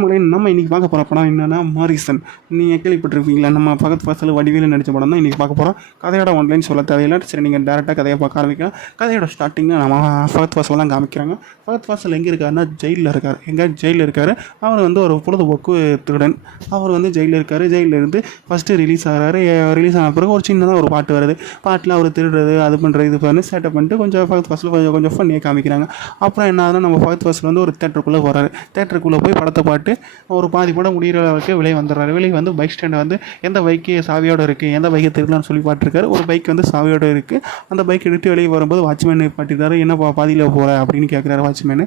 நம்ம இன்றைக்கி பார்க்க போகிற படம் என்னென்னா மாரிசன். நீங்கள் கேள்விப்பட்டிருப்பீங்களா? நம்ம பகத் ஃபாசில் வடிவேலு நடித்த படம் தான் இன்றைக்கி பார்க்க போகிறோம். கதையோட ஒன்லைன் சொல்ல தேவையில்லை. சரி, நீங்கள் டேரெக்டாக கதையை பார்க்க ஆரம்பிக்கலாம். கதையோட ஸ்டார்டிங்கு நம்ம பகத் ஃபாசில் தான் காமிக்கிறாங்க. பகத் ஃபாசில் எங்கே இருக்காருன்னா ஜெயிலில் இருக்கார். ஜெயிலில் இருக்கார். அவர் வந்து ஒரு பொழுதுபோக்கு திருடன். அவர் வந்து ஜெயிலில் இருக்கார். ஜெயிலில் இருந்து ஃபஸ்ட்டு ரிலீஸ் ஆகிறாரு. ரிலீஸ் ஆன பிறகு ஒரு சின்னதாக ஒரு பாட்டு வருது. பாட்டில் அவர் திருடுறது அது பண்ணுறது இது பண்ணி சேட்டை பண்ணிட்டு கொஞ்சம் பகத் ஃபாசில் கொஞ்சம் ஃபன்னியாக காமிக்கிறாங்க. அப்புறம் என்ன ஆகுதுன்னா, நம்ம பகத் ஃபாசில் வந்து ஒரு தேட்டருக்குள்ளே போகிறாரு. தேட்டருக்குள்ளே போய் படத்தை பாட்டு ஒரு பாதி படம் முடிகிற அளவுக்கு வெளியே வந்துடுறாரு. வெளியே வந்து பைக் ஸ்டாண்டை வந்து எந்த பைக்கு சாவியோடு இருக்குது, எந்த பைக்கை திருடலான்னு சொல்லி பாட்டுருக்காரு. ஒரு பைக் வந்து சாவியோடு இருக்குது. அந்த பைக் எடுத்து வெளியே வரும்போது வாட்ச்மேன் பாட்டிருக்காரு. என்ன பாதியில் போகிற அப்படின்னு கேட்குறாரு வாட்ச்மேனு.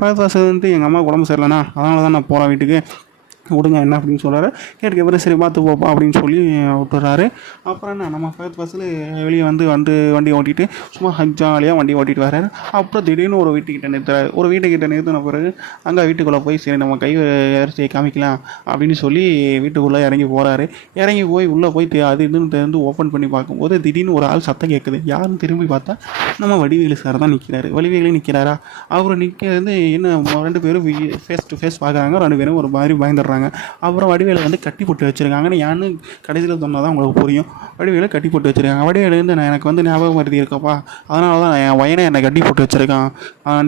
பகத் ஃபாசில் வந்து எங்கள் அம்மா உடம்பு சரியில்லைண்ணா, அதனால தான் நான் போகிறேன் வீட்டுக்கு, விடுங்க என்ன அப்படின்னு சொல்கிறாரு. கேட்டுக்க சரி பார்த்து போப்பா அப்படின்னு சொல்லி விட்டுறாரு. அப்புறம் என்ன, நம்ம பகத் ஃபாசில் வெளியே வந்து வண்டி ஓட்டிகிட்டு சும்மா ஜாலியாக வண்டி ஓட்டிகிட்டு வர்றாரு. அப்புறம் திடீர்னு ஒரு வீட்டுக்கிட்ட நிறுத்துறாரு. ஒரு வீட்டுக்கிட்ட நிறுத்தின பிறகு அங்கே வீட்டுக்குள்ளே போய் சரி நம்ம கை வரிசையை காமிக்கலாம் அப்படின்னு சொல்லி வீட்டுக்குள்ளே இறங்கி போகிறாரு. இறங்கி போய் உள்ளே போய் அது இதுன்னு திறந்து ஓப்பன் பண்ணி பார்க்கும்போது திடீர்னு ஒரு ஆள் சத்தம் கேட்குது. யாருன்னு திரும்பி பார்த்தா நம்ம வடிவேலு சார் தான் நிற்கிறாரு. வடிவேலு நிற்கிறாரா? அவர் நிற்கிறது என்ன, ரெண்டு பேரும் ஃபேஸ் டு ஃபேஸ் பார்க்குறாங்க. ரெண்டு பேரும் ஒரு மாதிரி பயந்துடுறாங்க. அப்புறம் வடிவேலை வந்து கட்டி போட்டு வச்சுருக்காங்கன்னு யான்னு கடைசியில் சொன்னால் தான் உங்களுக்கு புரியும். வடிவேலை கட்டி போட்டு வச்சுருக்காங்க. வடிவேலு வந்து எனக்கு வந்து ஞாபகம் மருதி இருக்கப்பா, அதனால தான் என் பையனை என்னை கட்டி போட்டு வச்சுருக்கான்,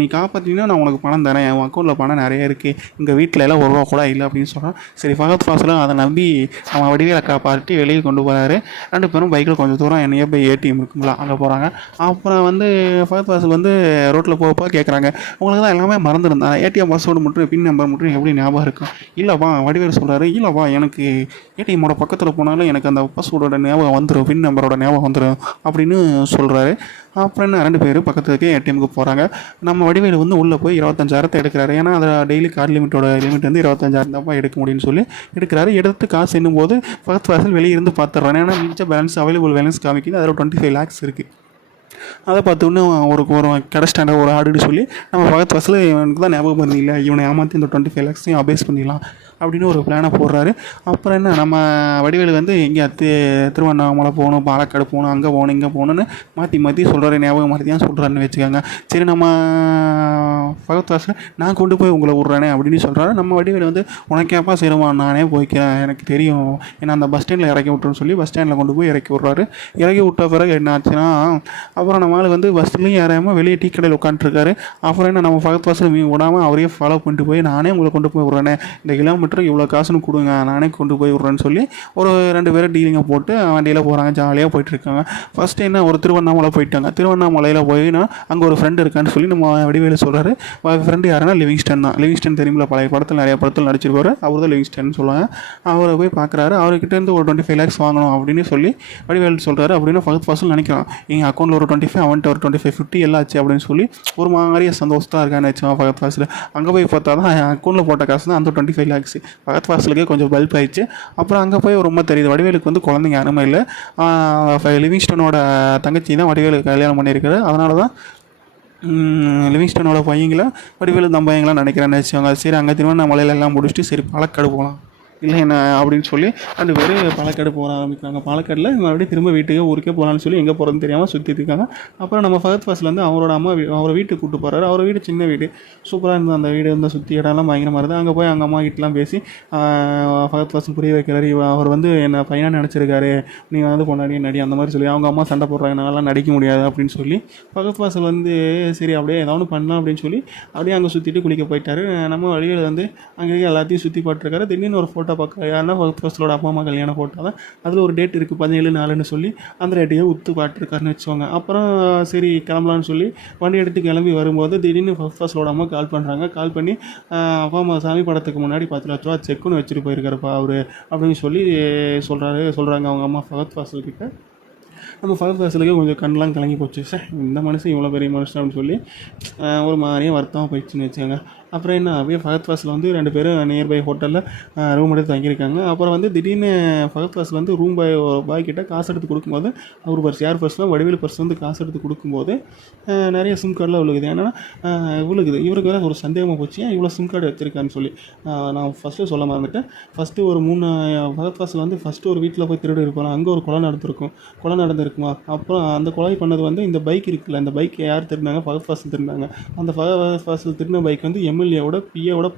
நீ காப்பாற்றினா நான் உனக்கு பணம் தரேன், என் அக்கௌண்ட்டில் பணம் நிறைய இருக்குது, எங்கள் வீட்டில் எல்லாம் ஒரு ரூபா கூட இல்லை அப்படின்னு சொல்கிறான். சரி, பகத் ஃபாசிலும் அதை நம்பி அவன் வடிவேலை காப்பாற்றி வெளியே கொண்டு போகிறாரு. ரெண்டு பேரும் பைக்கில் கொஞ்சம் தூரம் என்னையே போய் ஏடிஎம் இருக்குங்களா அங்கே போகிறாங்க. அப்புறம் வந்து பகத் ஃபாசில் வந்து ரோட்டில் போகப்போ கேட்குறாங்க, உங்களுக்கு தான் எல்லாமே மறந்துருந்தேன், ஏடிஎம் பாஸ்வேர்டு மட்டும் பின் நம்பர் மட்டும் எப்படி ஞாபகம் இருக்கும்? இல்லைப்பா, வடிவேலு சொல்கிறாரு, இல்லைப்பா எனக்கு ஏடிஎம்மோட பக்கத்தில் போனாலும் எனக்கு அந்த பாஸ்வேர்டோட ஞாபகம் வந்துடும், பின் நம்பரோட ஞாபகம் வந்துடும் அப்படின்னு சொல்கிறாரு. அப்புறம் என்ன, ரெண்டு பேரும் பக்கத்துக்கு ஏடிஎம்க்கு போகிறாங்க. நம்ம வடிவேலு வந்து உள்ளே போய் 25,000 எடுக்கிறாரு. ஏன்னா அதில் டெய்லி கார்டு லிமிட் வந்து 25,000 தான் எடுக்க முடியும்னு சொல்லி எடுக்கிறாரு. எடுத்து காசு என்னும்போது பகத் ஃபாசில் வெளியே இருந்து பார்த்துட்றாரு. ஏன்னா மிச்ச பேலன்ஸ் அவைலபிள் பேலன்ஸ் காமிக்குது. அதில் 25 lakhs இருக்குது. அதை பார்த்தோன்னே ஒரு கடை ஸ்டாண்டர்ட் ஒரு ஆடுன்னு சொல்லி நம்ம பகத் ஃபாசில் இவனுக்கு தான் ஞாபகம் பண்ணி இல்லை, இவனை ஏமாற்றி இந்த 25 lakhs அபேஸ் பண்ணிடலாம் அப்படின்னு ஒரு பிளானை போடுறாரு. அப்புறம் என்ன, நம்ம வடிவேலு வந்து இங்கே திருவண்ணாமலை போகணும், பாலக்காடு போகணும், அங்கே போகணும், இங்கே போகணுன்னு மாற்றி சொல்கிறாரு. ஞாபகம் மாதிரி தான் சொல்கிறாருன்னு வச்சுக்கோங்க. சரி, நம்ம பகத் ஃபாசில் நான் கொண்டு போய் உங்களை விட்றேனே அப்படின்னு சொல்கிறாரு. நம்ம வடிவேலு வந்து உனக்கேப்பா சரிமா, நானே போய்க்கிறேன், எனக்கு தெரியும், ஏன்னா அந்த பஸ் ஸ்டாண்டில் இறக்கி விட்டுருன்னு சொல்லி பஸ் ஸ்டாண்டில் கொண்டு போய் இறக்கி விட்றாரு. இறக்கி விட்ட பிறகு என்ன ஆச்சுன்னா, அப்புறம் நம்ம ஆள் வந்து பஸ்லேயும் ஏறாமல் வெளியே டீ கடையில் உட்காந்துருக்காரு. அப்புறம் என்ன, நம்ம பகத் ஃபாசில் விடாமல் அவரையே ஃபாலோ பண்ணிட்டு போய் நானே உங்களை கொண்டு போய் விட்றேனே, இந்த கிலோமீட்டருக்கு இவ்வளோ காசுன்னு கொடுங்க, நானே கொண்டு போய் விட்றேன்னு சொல்லி ஒரு 2 பேரும் டீலிங்கை போட்டு வண்டியில் போகிறாங்க. ஜாலியாக போயிட்டுருக்காங்க. ஃபஸ்ட்டு என்ன, ஒரு திருவண்ணாமலை போயிட்டாங்க. திருவண்ணாமலையில் போயினா அங்கே ஒரு ஃப்ரெண்டு இருக்கான்னு சொல்லி நம்ம வடிவேலு சொல்கிறாரு. ஃப்ரெண்டு யாருன்னா லிவிங்ஸ்டன் தான். லிவிங்ஸ்டன் தெரியுமில்ல, பழைய படத்தில் நிறைய படத்தில் நடிச்சிருப்பாரு. அவர் தான் லிவிங்ஸ்டன் சொல்லுவாங்க. அவரை போய் பார்க்குறாரு. அவர்கிட்டேருந்து ஒரு 25 lakhs வாங்கணும் அப்படின்னு சொல்லி வடிவேலு சொல்கிறாரு. அப்படின்னு பகத் ஃபாசில் நினைக்கிறான், எங்கள் அக்கௌண்ட்டில் ஒரு 25, அவன்கிட்ட ஒரு 25, 50 எல்லாம் ஆச்சு அப்படின்னு சொல்லி ஒரு மாதிரியே சந்தோஷத்தான் இருக்கான்னு வச்சுவான் பகத் ஃபாசில். அங்கே போய் பார்த்தா தான் என் அக்கௌண்ட்டில் போட்ட காசு தான் அந்த 25 lakhs. பகத் ஃபாசிலுக்கே கொஞ்சம் பல்ப் ஆயிடுச்சு. அப்புறம் அங்கே போய் ரொம்ப தெரியுது, வடிவேலுக்கு வந்து குழந்தைங்க யாருமே இல்லை. லிவிங்ஸ்டனோட தங்கச்சி தான் வடிவேலுக்கு கல்யாணம் பண்ணியிருக்காரு. அதனால தான் லிவிங்ஸ்டனோட பையங்களை வடிவேலு தம் பையங்களாம் நினைக்கிறேன்னு வச்சுவாங்க. சரி, அங்கே திருவண்ணாமலையில எல்லாம் முடிச்சுட்டு சரி பாலக்காடு போகலாம் இல்லை என்ன அப்படின்னு சொல்லி 2 பேர் பாலக்காடு போக ஆரம்பிக்கிறாங்க. பாலக்காடில் மறுபடியும் திரும்ப வீட்டுக்கு ஊருக்கே போகலான்னு சொல்லி எங்கே போகிறதுன்னு தெரியாமல் சுற்றிட்டு இருக்காங்க. அப்புறம் நம்ம பகத் ஃபாசில் வந்து அவரோட அம்மா அவரை வீட்டுக்கு கூப்பிட்டு போகிறாரு. அவர் வீடு சின்ன வீடு, சூப்பராக இருந்தது. அந்த வீடு வந்து சுற்றி இடம்லாம் பயங்கரமாக இருக்குது. அங்கே போய் அங்கே அம்மா கிட்டலாம் பேசி பகத் ஃபாசில் புரிய வைக்கிறாரு. அவர் வந்து என்ன பையனாக நினச்சிருக்காரு, நீங்கள் வந்து பொண்ணாடி நடி அந்த மாதிரி சொல்லி அவங்க அம்மா சண்டை போடுறாங்க, என்னாலாம் நடிக்க முடியாது அப்படின்னு சொல்லி பகத் ஃபாசில் வந்து சரி அப்படியே ஏதாவது பண்ணலாம் அப்படின்னு சொல்லி அப்படியே அங்கே சுற்றிட்டு குளிக்க போயிட்டாரு. நம்ம வழியில் வந்து அங்கே எல்லாத்தையும் சுற்றி பாட்டுருக்காரு. திடீர்னு ஒரு ஃபோட்டோ பார்க்க யாருன்னா பகத் ஃபாசிலோட அப்பா அம்மா கல்யாணம் ஃபோட்டோ தான். அதில் ஒரு டேட் இருக்குது 17/4ன்னு சொல்லி அந்த டேட்டையும் உத்து பாட்டுருக்காருன்னு வச்சுக்கோங்க. அப்புறம் சரி கிளம்பலான்னு சொல்லி வண்டி எடுத்து கிளம்பி வரும்போது திடீர்னு பகத் ஃபாசிலோட அம்மா கால் பண்ணுறாங்க. கால் பண்ணி அப்பா அம்மா சாமி படத்துக்கு முன்னாடி 10 லட்ச ரூபா செக்குன்னு வச்சுட்டு போயிருக்காருப்பா அவர் அப்படின்னு சொல்லி சொல்கிறாங்க அவங்க அம்மா பகத் ஃபாசில் கிட்ட. நம்ம பகத் ஃபாசிலுக்கு கொஞ்சம் கண்ணெலாம் கலங்கி போச்சு. சார், இந்த மனுஷன் இவ்வளோ பெரிய மனுஷன் அப்படின்னு சொல்லி ஒரு மாதிரியே வருத்தமாக போயிடுச்சுன்னு வச்சுக்கோங்க. அப்புறம் என்ன, அப்படியே பகத் ஃபாசில் வந்து 2 பேரும் நியர்பை ஹோட்டலில் ரூம் எடுத்து தங்கியிருக்காங்க. அப்புறம் வந்து திடீர்னு பகத் ஃபாசில் வந்து ரூம் பாய் கிட்ட காசு எடுத்து கொடுக்கும்போது அவர் பர்ஸ் யார் பர்ஸ்னால் வடிவேலு பர்ஸ் வந்து காசு எடுத்து கொடுக்கும்போது நிறைய சிம் கார்டெலாம் விழுகுது. ஏன்னா விழுகுது. இவருக்கு வேறு ஒரு சந்தேகமாக போச்சு, ஏன் இவ்வளோ சிம் கார்டு வச்சுருக்கான்னு சொல்லி. நான் ஃபஸ்ட்டு சொல்ல மறந்துட்டேன். ஃபஸ்ட்டு ஒரு 3 பகத் ஃபாசில் வந்து ஃபஸ்ட்டு ஒரு வீட்டில் போய் திருடு இருப்பாங்க. அங்கே ஒரு கொலை நடந்திருக்குமா. அப்புறம் அந்த கொலை பண்ணது வந்து இந்த பைக் இருக்குல்ல, இந்த பைக் யார் திருடினாங்க, பகத் ஃபாசில் திருடினாங்க. அந்த பகத் ஃபாசில் திருடின பைக் வந்து எம்எல்ஏவோட பிஏவோட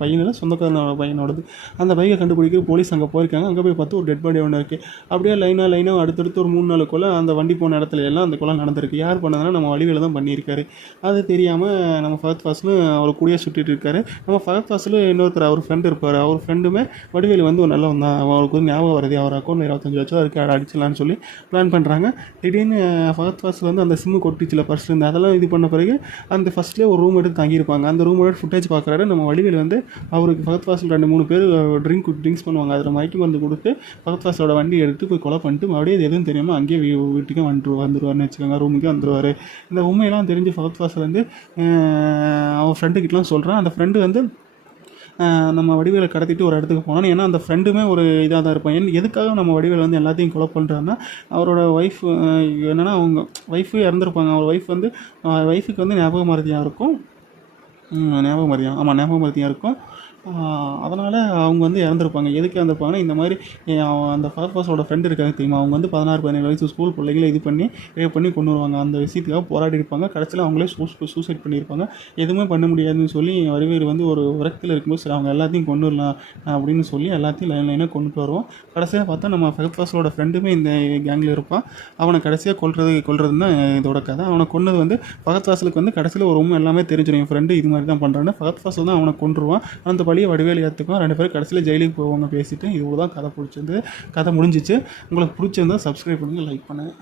பையனில் சொந்தக்காரனோட பையனோடது. அந்த பைக்கை கண்டுபிடிக்க போலீஸ் அங்கே போயிருக்காங்க. அங்கே போய் பார்த்து ஒரு டெட் பாடி ஒன்று இருக்குது. அப்படியே லைனாக அடுத்தடுத்து ஒரு 3-4 கொலை அந்த வண்டி போன இடத்துல எல்லாம் அந்த கொலை நடந்திருக்கு. யார் பண்ணதுன்னா நம்ம வடிவேலு தான் பண்ணியிருக்காரு. அது தெரியாமல் நம்ம ஃபகத் ஃபாசிலும் அவர் கூடயே சுட்டிட்டு இருக்காரு. நம்ம ஃபகத் ஃபாசில் இன்னொருத்தர் அவர் ஃப்ரெண்டு இருப்பார். அவர் ஃப்ரெண்டுமே வடிவேலு வந்து ஒரு நல்லவன் தான், அவருக்கு வந்து ஞாபகம் வருது, அவர் அக்கௌண்ட்டில் 25 லட்சம் இருக்குது, அடிச்சிடலான்னு சொல்லி பிளான் பண்ணுறாங்க. திடீர்னு ஃபகத் ஃபாசில் வந்து அந்த சிம்மு கொட்டிச்சில் பர்ஸ் இருந்து அதெல்லாம் இது பண்ண பிறகு அந்த ஃபஸ்ட்லேயே ஒரு ரூம் எடுத்து தங்கியிருப்பாங்க. அந்த ரூமோட ஃபுட்டேஜ் பார்க்குறாரு. நம்ம வடிவேலு வந்து அவருக்கு ஃபகத் ஃபாசில் 2-3 பேர் ட்ரிங்க்ஸ் பண்ணுவாங்க. அதில் மயக்க மருந்து கொடுத்து ஃபகத் ஃபாசிலோட வண்டி எடுத்து போய் கொலை பண்ணிட்டு மறுபடியும் அது எதுவும் தெரியாமல் அங்கேயே வீட்டுக்கே வந்துருவார்னு வச்சுக்கோங்க, ரூமுக்கே வந்துருவார். இந்த உண்மையெல்லாம் தெரிஞ்சு ஃபகத் ஃபாசில் வந்து அவன் ஃப்ரெண்டுக்கிட்டலாம் சொல்கிறான். அந்த ஃப்ரெண்டு வந்து நம்ம வடிவேலை கடத்திட்டு ஒரு இடத்துக்கு போனோம். ஏன்னா அந்த ஃப்ரெண்டுமே ஒரு இதாக தான் இருப்பான். எதுக்காக நம்ம வடிவேல் வந்து எல்லாத்தையும் கொலை பண்ணுறாருன்னா, அவரோட ஒய்ஃப் என்னென்னா அவங்க ஒய்ஃபு இறந்துருப்பாங்க. அவர் ஒய்ஃபுக்கு வந்து ஞாபக மறதியாக இருக்கும். ஞாபக மறதியாக இருக்கும். அதனால் அவங்க வந்து இறந்துருப்பாங்க. எதுக்கு இறந்துருப்பாங்கன்னா, இந்த மாதிரி அந்த ஃபகத் ஃபாசிலோட ஃப்ரெண்டு இருக்காங்க தெரியுமா, அவங்க வந்து 16-17 வயசு ஸ்கூல் பிள்ளைகளை இது பண்ணி ரேப் பண்ணி கொண்டு வருவாங்க. அந்த விஷயத்துக்காக போராடி இருப்பாங்க. கடைசியில் அவங்களே சூசைட் பண்ணியிருப்பாங்க. எதுவுமே பண்ண முடியாதுன்னு சொல்லி வடிவேலு வந்து ஒரு விரக்தியில் இருக்கும்போது சரி அவங்க எல்லாத்தையும் கொண்டுடலாம் அப்படின்னு சொல்லி எல்லாத்தையும் லைனாக கொண்டுட்டு வருவோம். கடைசியாக பார்த்தா நம்ம ஃபகத் ஃபாசிலோட ஃப்ரெண்டுமே இந்த கேங்கில் இருப்பான். அவனை கடைசியாக கொல்றதுன்னு தான் இதோட கதை. அவனை கொன்னது வந்து ஃபகத் ஃபாசிலுக்கு வந்து கடைசியில் ஒரு உண்மை எல்லாமே தெரிஞ்சிடும், என் ஃப்ரெண்டு இது மாதிரி தான் பண்ணுறான்னு. ஃபகத் ஃபாசில் தான் அவனை கொன்றுவான். அந்த பழியை வடிவேலு ஏற்றுக்கும். 2 பேரும் கடைசியில் ஜெயிலுக்கு போவாங்க பேசிட்டு. இவ்வளோ தான் கதை முடிஞ்சிச்சு. உங்களுக்கு பிடிச்சிருந்தா சப்ஸ்கிரைப் பண்ணுங்கள், லைக் பண்ணுங்கள்.